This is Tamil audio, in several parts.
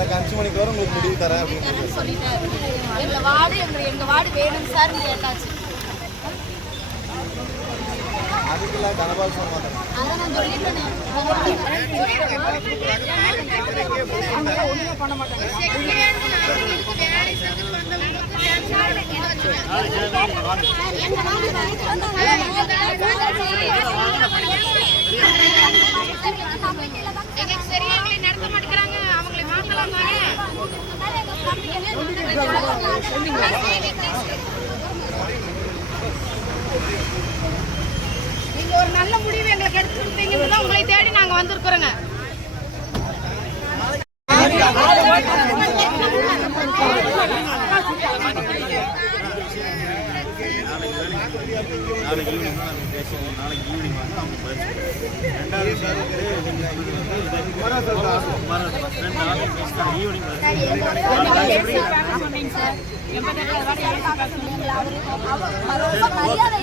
தரேன் அப்படின்னு சொல்லிட்டாரு. எங்க வார்டு எங்க எங்க வார்டு வேணும் சார் கேட்டாச்சு அதுக்கெல்லாம் தனபால் சொல்ல மாட்டேன் அதை நான் சொல்லிட்டேனே. எங்களுக்கு நீங்க ஒரு நல்ல முடிவு எங்களுக்கு எடுத்து கொடுத்தீங்கன்னு தான் உங்களை தேடி நாங்க வந்திருக்கிறோங்க நாளைக்கு ஈவினிங் தான் பேசுவோம் நாளைக்கு ஈவினிங் வந்து அவங்க பதில். ரெண்டாவது விஷயம் வந்து பேசினாங்க ஈவினிங் பதில் மரியாதை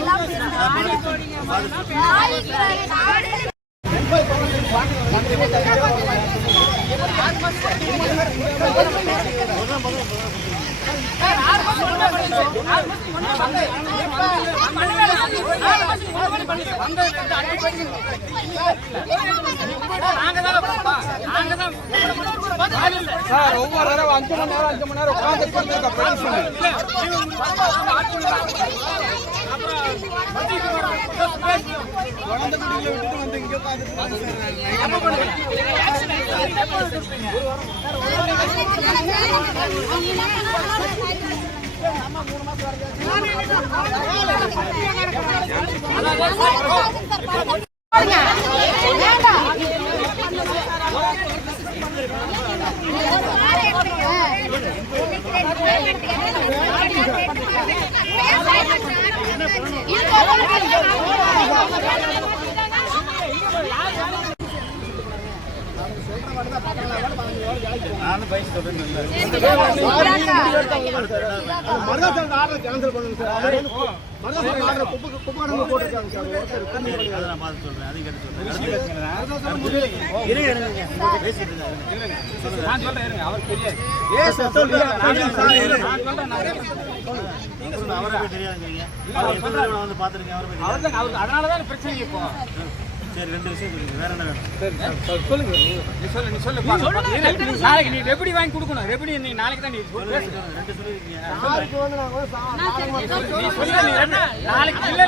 சார் ஒவ்வொரு தடவை அஞ்சு மணி நேரம் அஞ்சு மணி நேரம் உட்காந்து கொடுத்துருக்க பேசுங்க குழந்தை விட்டுட்டு வந்து இங்க என்ன நானும் பைக் ஆர்டர் கேன்சல் பண்ணுங்க சார் அது வந்து மருதாசன் ஆர்டர் குப்பை குப்பை போட்டுருக்காங்க சார் ஒருத்தர் குப்பை அதை நான் பார்த்து சொல்கிறேன் அதையும் கேட்டு சொல்கிறேன் இருங்க இருங்க பேசிட்டு இருந்தேன் நான் சொல்றேன் இருங்க அவர் தெரியாது ஏன் சார் சொல்லுங்க சார் இருங்க. நான் சொல்றேன் நான் சொல்லுங்க அவரை போய் தெரியாதுங்கிறீங்க அவர் எத்தனை தடவை வந்து பார்த்துருக்கேன். அவரை போய் தெரியாது அவர் தான் அவருக்கு அதனால தான் பிரச்சனை இப்போ. சரி ரெண்டு விஷயம் சொல்லுங்க. வேற என்ன வேணும்? சரி சார் சொல்லுங்க. நீ சொல்லு நீ சொல்லு நாளைக்கு நீ ரெபடி வாங்கி கொடுக்கணும். ரெபடி நீ நாளைக்கு தான் நீ. ரெண்டு சொல்லு நீ ரெண்டு நாளைக்கு இல்ல